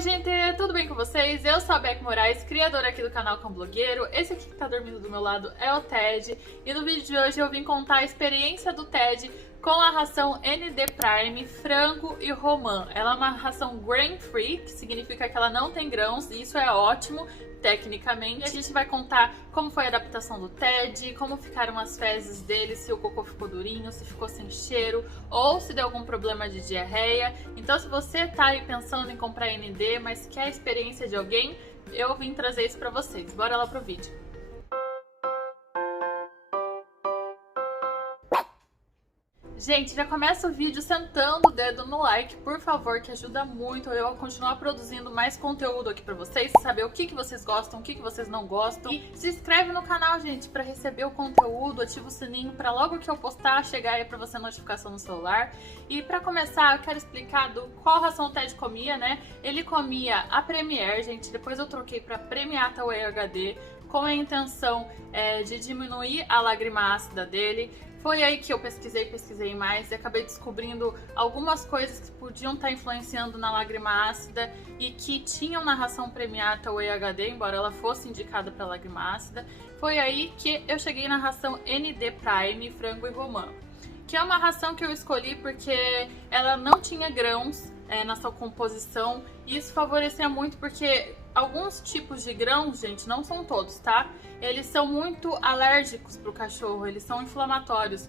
Oi gente, tudo bem com vocês? Eu sou a Beck Moraes, criadora aqui do canal Cão Blogueiro. Esse aqui que tá dormindo do meu lado é o Ted. E no vídeo de hoje eu vim contar a experiência do Ted com a ração ND Prime, frango e romã. Ela é uma ração grain free, que significa que ela não tem grãos, e isso é ótimo tecnicamente. E a gente vai contar como foi a adaptação do Ted, como ficaram as fezes dele, se o cocô ficou durinho, se ficou sem cheiro ou se deu algum problema de diarreia. Então se você tá aí pensando em comprar ND, mas quer a experiência de alguém, eu vim trazer isso pra vocês. Bora lá pro vídeo. Gente, já começa o vídeo sentando o dedo no like, por favor, que ajuda muito eu a continuar produzindo mais conteúdo aqui pra vocês, saber o que vocês gostam, o que vocês não gostam. E se inscreve no canal, gente, pra receber o conteúdo, ativa o sininho pra logo que eu postar, chegar aí pra você a notificação no celular. E pra começar, eu quero explicar qual ração o Ted comia, né? Ele comia a Premier, gente, depois eu troquei pra Premiata Whey HD, com a intenção de diminuir a lágrima ácida dele. Foi aí que eu pesquisei mais e acabei descobrindo algumas coisas que podiam estar influenciando na lágrima ácida e que tinham na ração Premiata Whey HD, embora ela fosse indicada para lágrima ácida. Foi aí que eu cheguei na ração ND Prime, frango e romã, que é uma ração que eu escolhi porque ela não tinha grãos na sua composição, e isso favorecia muito porque alguns tipos de grãos, gente, não são todos, tá? Eles são muito alérgicos pro cachorro, eles são inflamatórios.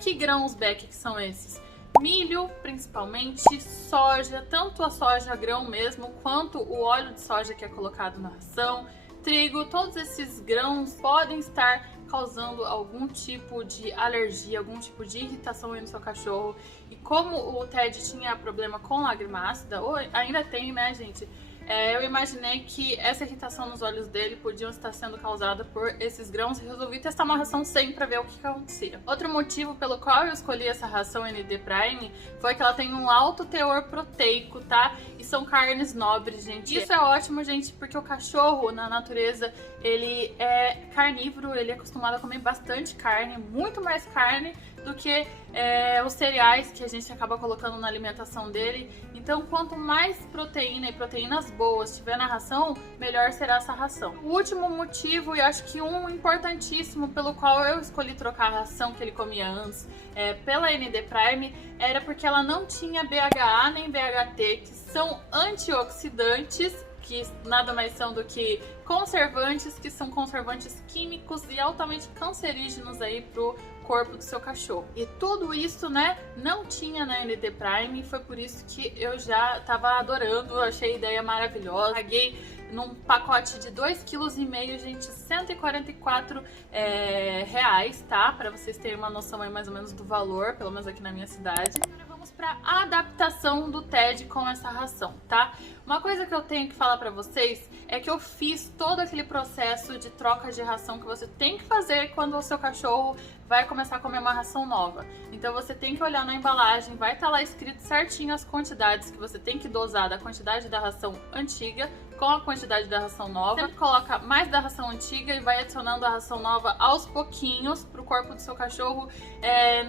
Que grãos, Beck, que são esses? Milho, principalmente, soja, tanto a soja grão mesmo, quanto o óleo de soja que é colocado na ração, trigo, todos esses grãos podem estar causando algum tipo de alergia, algum tipo de irritação aí no seu cachorro. E como o Ted tinha problema com lágrima ácida, ou ainda tem, né, gente? Eu imaginei que essa irritação nos olhos dele podia estar sendo causada por esses grãos e resolvi testar uma ração sem pra ver o que acontecia. Outro motivo pelo qual eu escolhi essa ração ND Prime foi que ela tem um alto teor proteico, tá? E são carnes nobres, gente. Isso é ótimo, gente, porque o cachorro, na natureza, ele é carnívoro, ele é acostumado a comer bastante carne, muito mais carne do que os cereais que a gente acaba colocando na alimentação dele. Então, quanto mais proteína e proteínas boas tiver na ração, melhor será essa ração. O último motivo, e acho que um importantíssimo pelo qual eu escolhi trocar a ração que ele comia antes pela ND Prime, era porque ela não tinha BHA nem BHT, que são antioxidantes, que nada mais são do que conservantes, que são conservantes químicos e altamente cancerígenos aí pro corpo do seu cachorro. E tudo isso, né, não tinha na ND Prime, e foi por isso que eu já tava adorando, achei a ideia maravilhosa. Paguei num pacote de 2,5 kg, gente, R$144, tá? Pra vocês terem uma noção aí mais ou menos do valor, pelo menos aqui na minha cidade. Agora vamos pra adaptação do Ted com essa ração, tá? Uma coisa que eu tenho que falar pra vocês é que eu fiz todo aquele processo de troca de ração que você tem que fazer quando o seu cachorro vai começar a comer uma ração nova. Então você tem que olhar na embalagem, vai estar lá escrito certinho as quantidades que você tem que dosar da quantidade da ração antiga com a quantidade da ração nova. Você coloca mais da ração antiga e vai adicionando a ração nova aos pouquinhos pro corpo do seu cachorro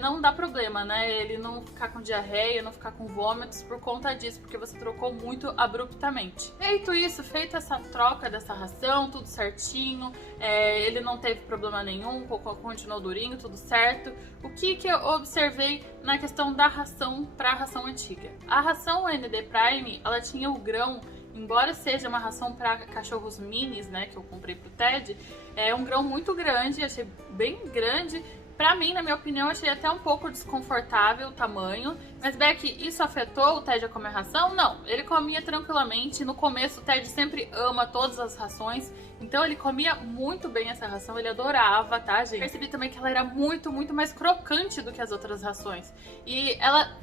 não dá problema, né? Ele não ficar com diarreia, não ficar com vômitos por conta disso, porque você trocou muito abruptamente. Feito isso, feita essa troca dessa ração, tudo certinho, ele não teve problema nenhum, o cocô continuou durinho, tudo certo. O que eu observei na questão da ração para a ração antiga? A ração ND Prime, ela tinha o grão, embora seja uma ração para cachorros minis, né, que eu comprei pro Ted, é um grão muito grande, achei bem grande. Pra mim, na minha opinião, achei até um pouco desconfortável o tamanho. Mas, Beck, isso afetou o Ted a comer ração? Não, ele comia tranquilamente. No começo, o Ted sempre ama todas as rações, então ele comia muito bem essa ração, ele adorava, tá, gente? Percebi também que ela era muito mais crocante do que as outras rações. E ela...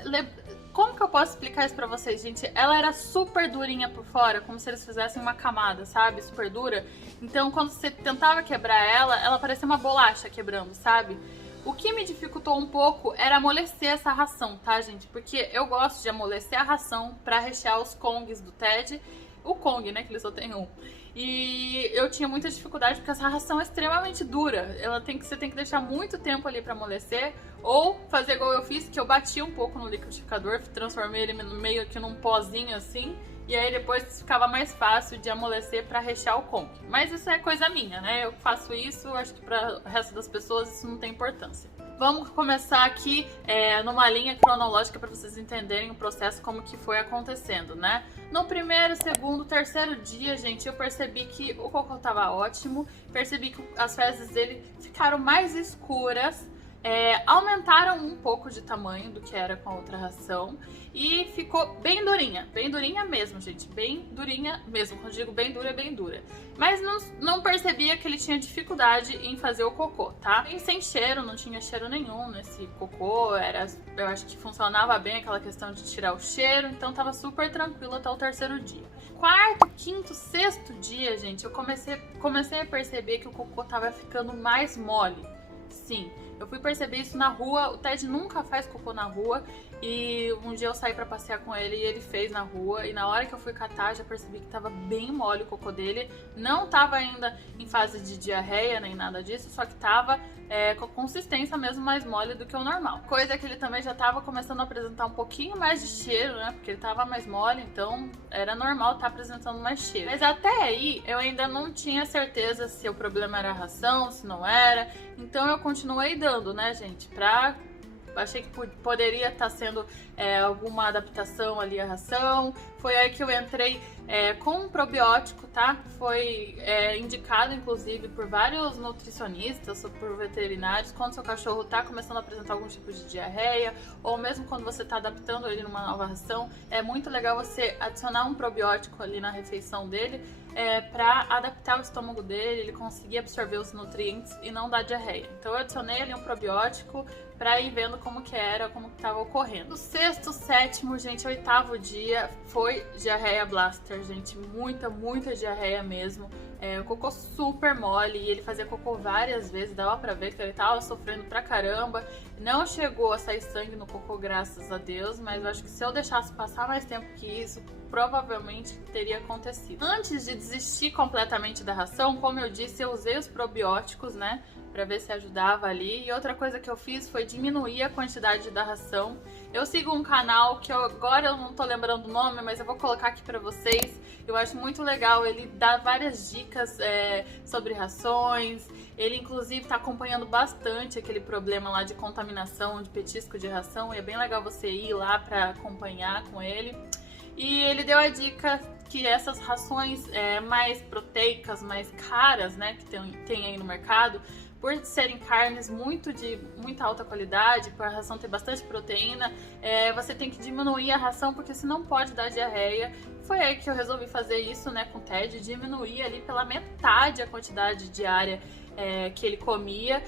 Como que eu posso explicar isso pra vocês, gente? Ela era super durinha por fora, como se eles fizessem uma camada, sabe? Super dura. Então, quando você tentava quebrar ela parecia uma bolacha quebrando, sabe? O que me dificultou um pouco era amolecer essa ração, tá, gente? Porque eu gosto de amolecer a ração pra rechear os Kongs do Ted. O Kong, né, que ele só tem um. E eu tinha muita dificuldade porque essa ração é extremamente dura. Você tem que deixar muito tempo ali pra amolecer. Ou fazer igual eu fiz, que eu bati um pouco no liquidificador, transformei ele meio que num pozinho assim. e aí depois ficava mais fácil de amolecer para rechear o conk. Mas isso é coisa minha, né? Eu faço isso, acho que para o resto das pessoas isso não tem importância. Vamos começar aqui numa linha cronológica para vocês entenderem o processo, como que foi acontecendo, né? No primeiro, segundo, terceiro dia, gente, eu percebi que o cocô tava ótimo, percebi que as fezes dele ficaram mais escuras, aumentaram um pouco de tamanho do que era com a outra ração e ficou bem durinha mesmo, gente, bem durinha mesmo. Quando eu digo bem dura, é bem dura. Mas não percebia que ele tinha dificuldade em fazer o cocô, tá? E sem cheiro, não tinha cheiro nenhum nesse cocô, eu acho que funcionava bem aquela questão de tirar o cheiro, então tava super tranquilo até o terceiro dia. Quarto, quinto, sexto dia, gente, eu comecei a perceber que o cocô tava ficando mais mole. Sim, eu fui perceber isso na rua. O Ted nunca faz cocô na rua e um dia eu saí pra passear com ele e ele fez na rua, e na hora que eu fui catar já percebi que tava bem mole o cocô dele. Não tava ainda em fase de diarreia nem nada disso, só que tava com consistência mesmo mais mole do que o normal. Coisa que ele também já tava começando a apresentar um pouquinho mais de cheiro, né, porque ele tava mais mole, então era normal estar apresentando mais cheiro. Mas até aí eu ainda não tinha certeza se o problema era a ração, se não era, então eu continuei dando, né, gente, achei que poderia estar sendo alguma adaptação ali à ração. Foi aí que eu entrei com um probiótico, tá? Foi indicado, inclusive, por vários nutricionistas, por veterinários, quando seu cachorro tá começando a apresentar algum tipo de diarreia, ou mesmo quando você tá adaptando ele numa nova ração, é muito legal você adicionar um probiótico ali na refeição dele, para adaptar o estômago dele, ele conseguir absorver os nutrientes e não dar diarreia. Então eu adicionei ali um probiótico para ir vendo como que estava ocorrendo. No sexto, sétimo, gente, oitavo dia foi diarreia blaster, gente, muita diarreia mesmo. O cocô super mole, e ele fazia cocô várias vezes, dava pra ver que ele tava sofrendo pra caramba. Não chegou a sair sangue no cocô, graças a Deus, mas eu acho que se eu deixasse passar mais tempo que isso, provavelmente teria acontecido. Antes de desistir completamente da ração, como eu disse, eu usei os probióticos, né, pra ver se ajudava ali. E outra coisa que eu fiz foi diminuir a quantidade da ração. Eu sigo um canal que agora eu não tô lembrando o nome, mas eu vou colocar aqui pra vocês. Eu acho muito legal, ele dá várias dicas sobre rações. Ele inclusive tá acompanhando bastante aquele problema lá de contaminação de petisco de ração, e é bem legal você ir lá pra acompanhar com ele. E ele deu a dica que essas rações mais proteicas, mais caras, né, que tem aí no mercado, por serem carnes de muita alta qualidade, por a ração ter bastante proteína, você tem que diminuir a ração, porque senão pode dar diarreia. Foi aí que eu resolvi fazer isso, né, com o Ted, diminuir ali pela metade a quantidade diária que ele comia.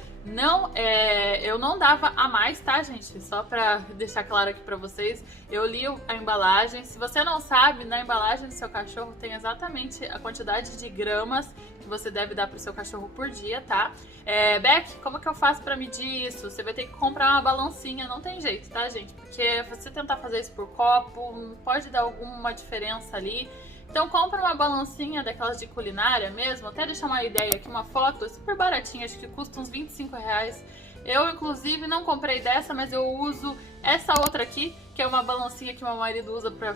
Eu não dava a mais, tá, gente? Só pra deixar claro aqui pra vocês, eu li a embalagem. Se você não sabe, na embalagem do seu cachorro tem exatamente a quantidade de gramas que você deve dar pro seu cachorro por dia, tá? Beck, como que eu faço pra medir isso? Você vai ter que comprar uma balancinha, não tem jeito, tá, gente? Porque você tentar fazer isso por copo, pode dar alguma diferença ali. Então compra uma balancinha daquelas de culinária mesmo, até deixar uma ideia aqui, uma foto super baratinha, acho que custa uns R$25. Eu, inclusive, não comprei dessa, mas eu uso essa outra aqui, que é uma balancinha que meu marido usa pra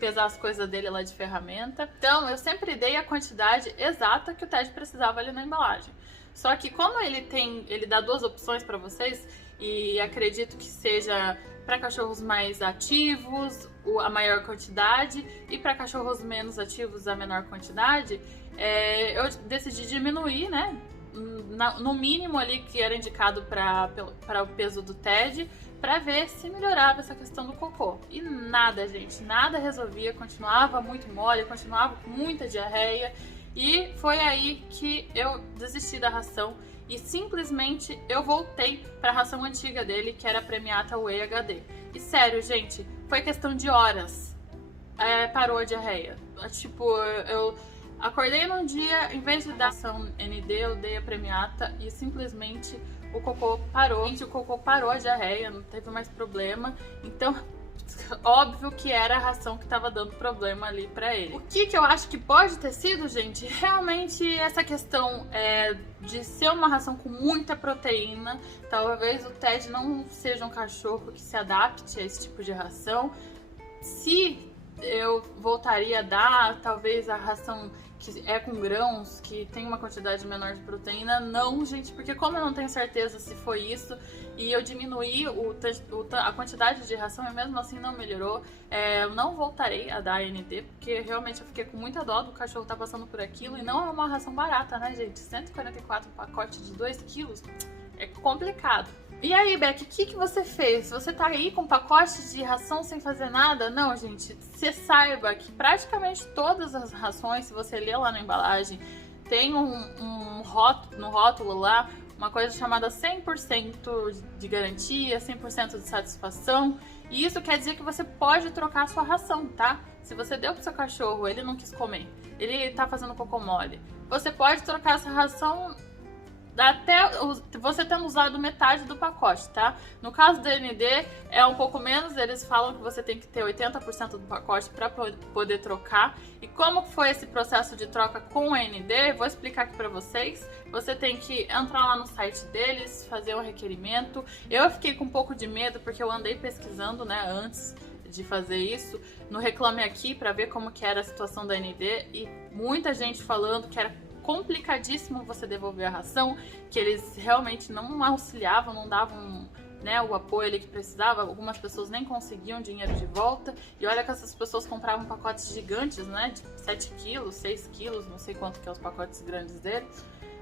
pesar as coisas dele lá de ferramenta. Então, eu sempre dei a quantidade exata que o Ted precisava ali na embalagem. Só que como ele dá duas opções pra vocês, e acredito que seja para cachorros mais ativos a maior quantidade e para cachorros menos ativos a menor quantidade, eu decidi diminuir, né, no mínimo ali que era indicado para o peso do Ted, para ver se melhorava essa questão do cocô. E nada, gente, nada resolvia, continuava muito mole, continuava com muita diarreia, e foi aí que eu desisti da ração e simplesmente eu voltei para a ração antiga dele, que era a Premiata Whey HD. E sério, gente, foi questão de horas. Parou a diarreia. Tipo, eu acordei num dia, em vez de dar ração ND, eu dei a Premiata e simplesmente o cocô parou. Gente, o cocô parou a diarreia, não teve mais problema. Então, óbvio que era a ração que estava dando problema ali pra ele. O que eu acho que pode ter sido, gente, realmente essa questão de ser uma ração com muita proteína. Talvez o Ted não seja um cachorro que se adapte a esse tipo de ração. Se eu voltaria a dar, talvez a ração que é com grãos, que tem uma quantidade menor de proteína, não, gente, porque como eu não tenho certeza se foi isso, e eu diminuí a quantidade de ração e mesmo assim não melhorou, eu não voltarei a dar AND, porque realmente eu fiquei com muita dó do cachorro tá passando por aquilo, e não é uma ração barata, né, gente? 144 um pacote de 2 quilos é complicado. E aí, Beck, o que você fez? Você tá aí com um pacote de ração sem fazer nada? Não, gente, você saiba que praticamente todas as rações, se você ler lá na embalagem, tem no rótulo lá, uma coisa chamada 100% de garantia, 100% de satisfação. E isso quer dizer que você pode trocar a sua ração, tá? Se você deu pro seu cachorro, ele não quis comer, ele tá fazendo cocô mole, você pode trocar essa ração até você tendo usado metade do pacote, tá? No caso do AND é um pouco menos, eles falam que você tem que ter 80% do pacote para poder trocar. E como foi esse processo de troca com o AND, vou explicar aqui para vocês. Você tem que entrar lá no site deles, fazer um requerimento. Eu fiquei com um pouco de medo porque eu andei pesquisando, né, antes de fazer isso, no Reclame Aqui, para ver como que era a situação da AND, e muita gente falando que era complicadíssimo você devolver a ração, que eles realmente não auxiliavam, não davam, né, o apoio ali que precisava. Algumas pessoas nem conseguiam dinheiro de volta, e olha que essas pessoas compravam pacotes gigantes, né, de 7 quilos, 6 quilos, não sei quanto que é os pacotes grandes dele.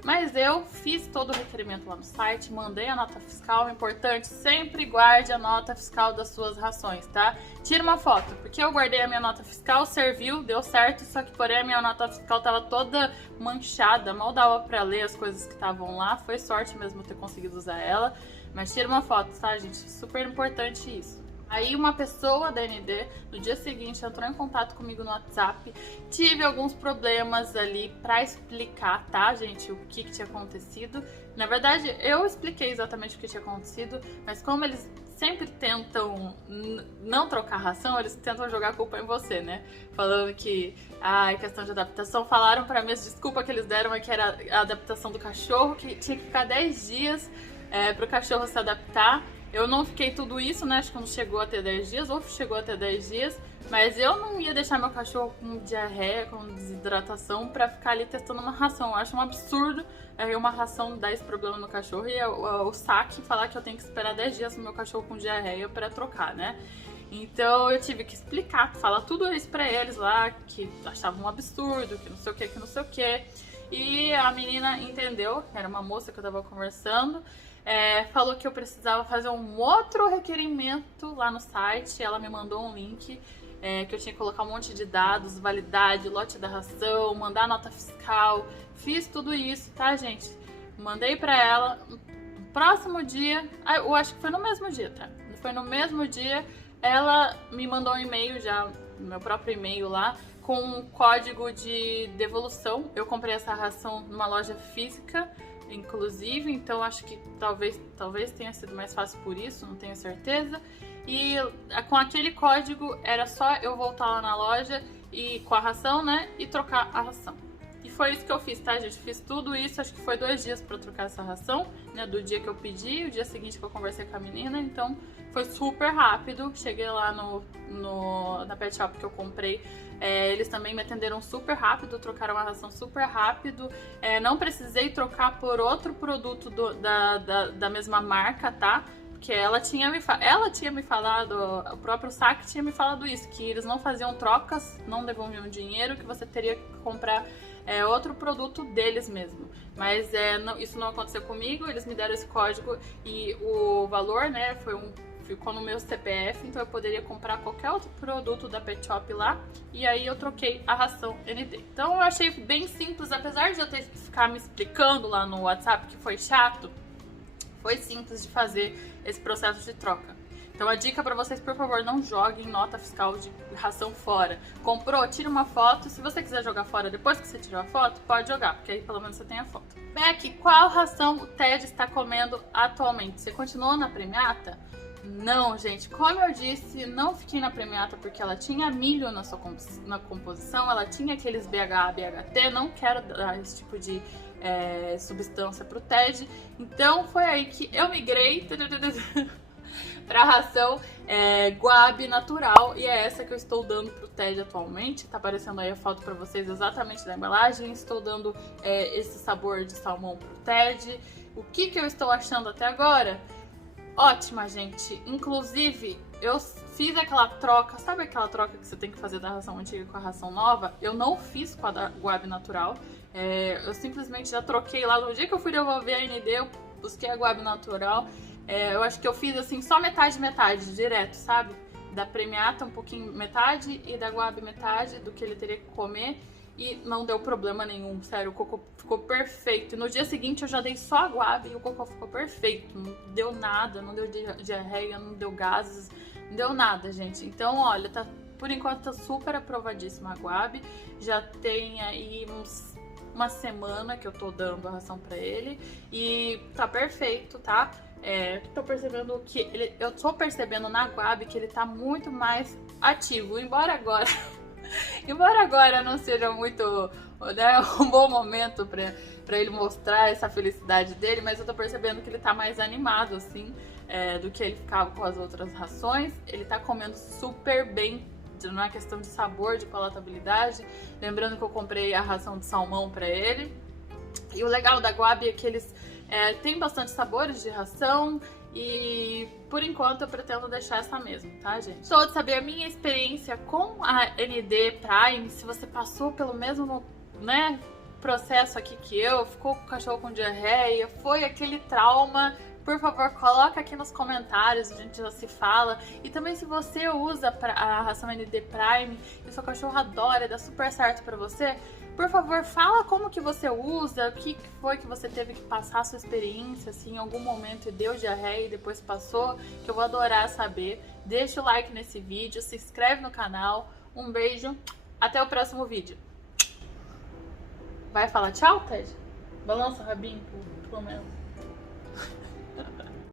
Mas eu fiz todo o requerimento lá no site, mandei a nota fiscal. Importante, sempre guarde a nota fiscal das suas rações, tá? Tira uma foto, porque eu guardei a minha nota fiscal, serviu, deu certo, só que porém a minha nota fiscal tava toda manchada, mal dava pra ler as coisas que estavam lá. Foi sorte mesmo ter conseguido usar ela, mas tira uma foto, tá, gente? Super importante isso. Aí uma pessoa da AND, no dia seguinte, entrou em contato comigo no WhatsApp. Tive alguns problemas ali pra explicar, tá, gente, o que tinha acontecido. Na verdade, eu expliquei exatamente o que tinha acontecido, mas como eles sempre tentam não trocar ração, eles tentam jogar a culpa em você, né? Falando que, é questão de adaptação. Falaram pra mim, a desculpa que eles deram é que era a adaptação do cachorro, que tinha que ficar 10 dias pro cachorro se adaptar. Eu não fiquei tudo isso, né? Acho que não chegou até 10 dias, ou chegou até 10 dias. Mas eu não ia deixar meu cachorro com diarreia, com desidratação, pra ficar ali testando uma ração. Eu acho um absurdo uma ração dar esse problema no cachorro e o saque falar que eu tenho que esperar 10 dias no meu cachorro com diarreia pra trocar, né? Então eu tive que explicar, falar tudo isso pra eles lá, que achavam um absurdo, que não sei o que, que não sei o que. E a menina entendeu, era uma moça que eu tava conversando. Falou que eu precisava fazer um outro requerimento lá no site. Ela me mandou um link que eu tinha que colocar um monte de dados, validade, lote da ração, mandar nota fiscal. Fiz tudo isso, tá, gente? Mandei pra ela. No próximo dia, eu acho que foi no mesmo dia, tá? Foi no mesmo dia, ela me mandou um e-mail já, no meu próprio e-mail lá, com um código de devolução. Eu comprei essa ração numa loja física, inclusive, então acho que talvez tenha sido mais fácil por isso, não tenho certeza. E com aquele código era só eu voltar lá na loja e com a ração, né, e trocar a ração. E foi isso que eu fiz, tá, gente? Fiz tudo isso, acho que foi 2 dias pra trocar essa ração, né, do dia que eu pedi, o dia seguinte que eu conversei com a menina, então foi super rápido. Cheguei lá na pet shop que eu comprei, eles também me atenderam super rápido, trocaram a ração super rápido. Não precisei trocar por outro produto da mesma marca, tá? Porque ela tinha me falado, o próprio saque tinha me falado isso, que eles não faziam trocas, não devolviam dinheiro, que você teria que comprar outro produto deles mesmo. Mas isso não aconteceu comigo, eles me deram esse código e o valor, né, ficou no meu CPF, então eu poderia comprar qualquer outro produto da Pet Shop lá, e aí eu troquei a ração ND. Então eu achei bem simples, apesar de eu ter que ficar me explicando lá no WhatsApp que foi chato, foi simples de fazer esse processo de troca. Então a dica pra vocês, por favor, não joguem nota fiscal de ração fora. Comprou, tira uma foto. Se você quiser jogar fora depois que você tirou a foto, pode jogar, porque aí pelo menos você tem a foto. Beck, qual ração o Ted está comendo atualmente? Você continuou na Premiata? Não, gente, como eu disse, não fiquei na Premiata porque ela tinha milho na composição, ela tinha aqueles BHA, BHT, não quero dar esse tipo de substância pro Ted, então foi aí que eu migrei pra ração Guabe natural, e é essa que eu estou dando pro Ted atualmente. Tá aparecendo aí a foto pra vocês exatamente da embalagem. Estou dando esse sabor de salmão pro Ted. O que eu estou achando até agora? Ótima, gente. Inclusive, eu fiz aquela troca, sabe aquela troca que você tem que fazer da ração antiga com a ração nova? Eu não fiz com a da Guabe natural. Eu simplesmente já troquei lá. No dia que eu fui devolver a ND, eu busquei a Guabe natural. Eu acho que eu fiz assim, só metade, direto, sabe? Da Premiata um pouquinho metade e da Guabe metade do que ele teria que comer. E não deu problema nenhum, sério, o cocô ficou perfeito. E no dia seguinte eu já dei só a Guabe e o cocô ficou perfeito. Não deu nada, não deu diarreia, não deu gases, não deu nada, gente. Então, olha, por enquanto tá super aprovadíssima a Guabe. Já tem aí uma semana que eu tô dando a ração pra ele e tá perfeito, tá? Tô percebendo que eu tô percebendo na Guabe que ele tá muito mais ativo, embora agora não seja muito, né, um bom momento pra ele mostrar essa felicidade dele, mas eu tô percebendo que ele tá mais animado, assim, do que ele ficava com as outras rações. Ele tá comendo super bem, não é questão de sabor, de palatabilidade. Lembrando que eu comprei a ração de salmão pra ele. E o legal da Guabe é que eles têm bastante sabores de ração. E por enquanto eu pretendo deixar essa mesmo, tá, gente? Estou de saber a minha experiência com a ND Prime, se você passou pelo mesmo, né, processo aqui que eu, ficou com o cachorro com diarreia, foi aquele trauma. Por favor, coloca aqui nos comentários, a gente já se fala. E também se você usa a ração ND Prime e o seu cachorro adora, dá super certo pra você, por favor, fala como que você usa, o que foi que você teve que passar a sua experiência, assim, em algum momento e deu diarreia e depois passou, que eu vou adorar saber. Deixa o like nesse vídeo, se inscreve no canal, um beijo, até o próximo vídeo. Vai falar tchau, Ted? Balança o rabinho pro menos.